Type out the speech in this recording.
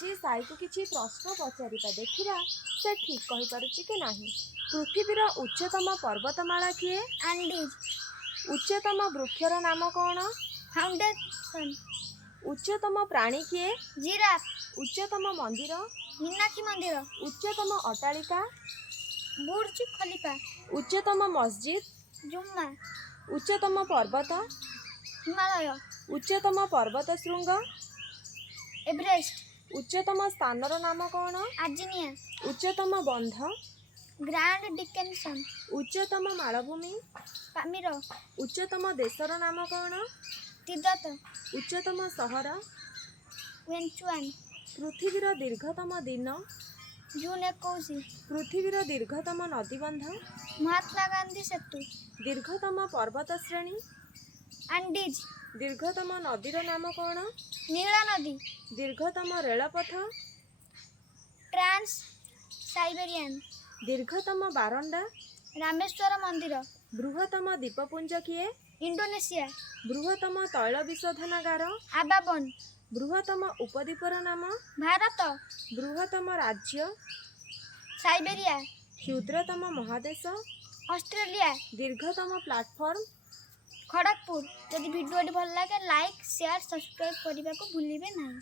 जी साई को किसी प्रश्न पचारिबा देखिबा से ठीक कहि पारुची कि नाही। पृथ्वीर उच्चतम पर्वतमाला किए? आंडीज। उच्चतम वृक्षर नाम कौन? फाउंडेशन। उच्चतम प्राणी किए? जिराफ। उच्चतम मंदिर? मीनाक्षी मंदिर। उच्चतम अट्टालिका? बुर्ज खलीफा। उच्चतम मस्जिद? जुम्मा। उच्चतम पर्वत? हिमालय। उच्चतम पर्वत शृंग? एवरेस्ट। उच्चतम स्थानर नाम कौन? आर्जिनिया। उच्चतम बंध? Grand Dickenson. उच्चतम मालभूमि? पामीर। उच्चतम देशर नाम कौन? तिब्बत। उच्चतम सहर? वेंचुआन। पृथ्वीर दीर्घतम दिन? जून 21। पृथ्वीर दीर्घतम नदीबंध? महात्मा गांधी सेतु। दीर्घतम पर्वत श्रेणी? आंडीज। दीर्घतम नदीर नाम कौन? नीला नदी। दीर्घतम रेलपथ? Trans Siberian. दीर्घतम बारंडा? रामेश्वर मंदिर। बृहत्तम द्वीपपुंज किए? इंडोनेशिया। बृहत्तम तैल विशोधनागार? आबाबन। बृहत्तम उपद्वीपर नाम? भारत। बृहत्तम राज्य? साइबेरिया। क्षुद्रतम महादेश? ऑस्ट्रेलिया। दीर्घतम प्लाटफर्म? खड़गपुर। यदि वीडियो भल लगे लाइक शेयर सब्सक्राइब करने को भूलिए नहीं।